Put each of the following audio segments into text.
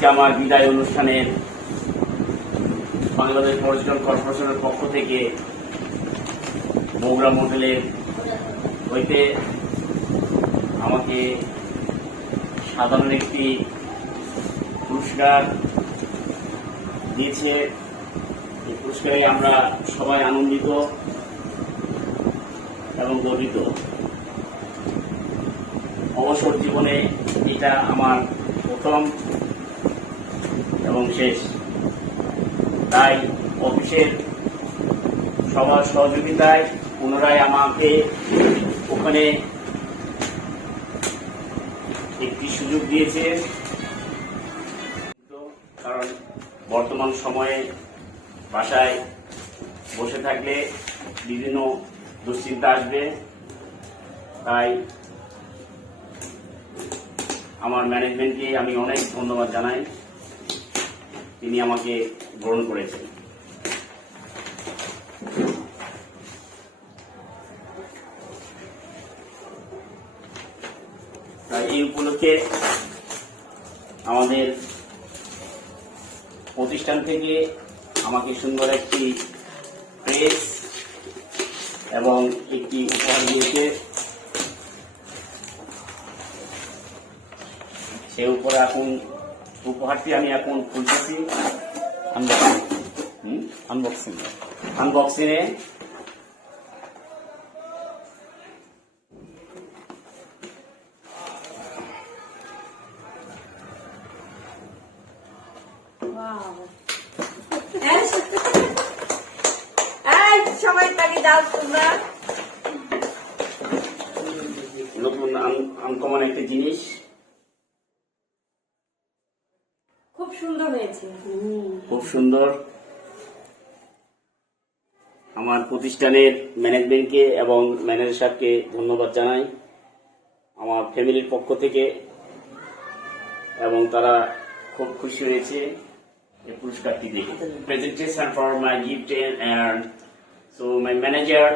আজকে আমার বিদায় অনুষ্ঠানের বাংলাদেশ পর্যটন কর্পোরেশনের পক্ষ থেকে বগুড়া মডেলের হইতে আমাকে সাধারণ একটি পুরস্কার দিয়েছে। এই পুরস্কারে আমরা সবাই আনন্দিত এবং গর্বিত। অবসর জীবনে এটা আমার প্রথম এবং শেষ। তাই অফিসের সবার সহযোগিতায় পুনরায় আমাকে ওখানে একটি সুযোগ দিয়েছে। কারণ বর্তমান সময়ে বাসায় বসে থাকলে বিভিন্ন দুশ্চিন্তা আসবে। তাই আমার ম্যানেজমেন্টকে আমি অনেক ধন্যবাদ জানাই। তিনি আমাকে গ্রহণ করেছেন। এই উপলক্ষে আমাদের প্রতিষ্ঠান থেকে আমাকে সুন্দর একটি প্রেস এবং একটি উপহার দিয়েছে। সে উপরে এখন উপহারটি আমি এখন খুলতেছি। আনবক্সিং আনবক্সিং এ এই সবাই তাকে দাও তোমরা। নতুন আনকমন একটি জিনিস খুব সুন্দর হয়েছে খুব সুন্দর আমার প্রতিষ্ঠানের ম্যানেজমেন্টকে এবং ম্যানেজার সাহেবকে ধন্যবাদ জানাই আমার ফ্যামিলির পক্ষ থেকে এবং তারা খুব খুশি হয়েছে এই পুরস্কারটি দেখে presentation for my gift and so my manager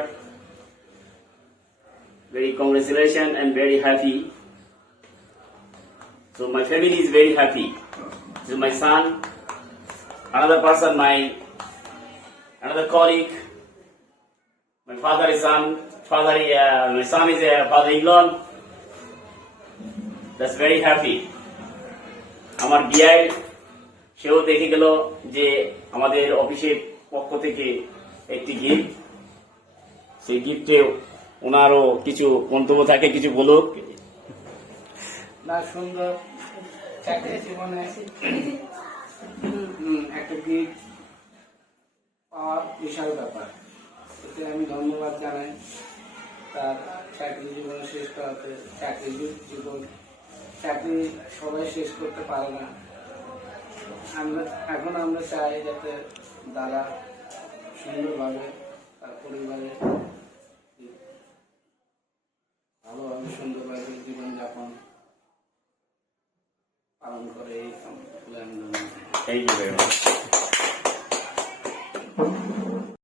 very congratulations and very happy. So my family is very happy. This is my son, another person, my another colleague, my father is son, father, uh, my son is a uh, father-in-law. That's very happy. আমার বিআই সেও দেখে গেল যে আমাদের অফিসের পক্ষ থেকে একটি গিফট সেই গিফটে ওনারও কিছু মন্তব্য থাকে কিছু বলুক না সুন্দর চাকরি জীবনে একটা গিট পাওয়া বিশাল ব্যাপার। এতে আমি ধন্যবাদ জানাই তার চাকরি জীবন শেষ করাতে। চাকরি জীবন চাকরি সবাই শেষ করতে পারে না। আমরা এখন আমরা চাই যাতে দাদা সুন্দরভাবে তার পরিবারে পালন করে এই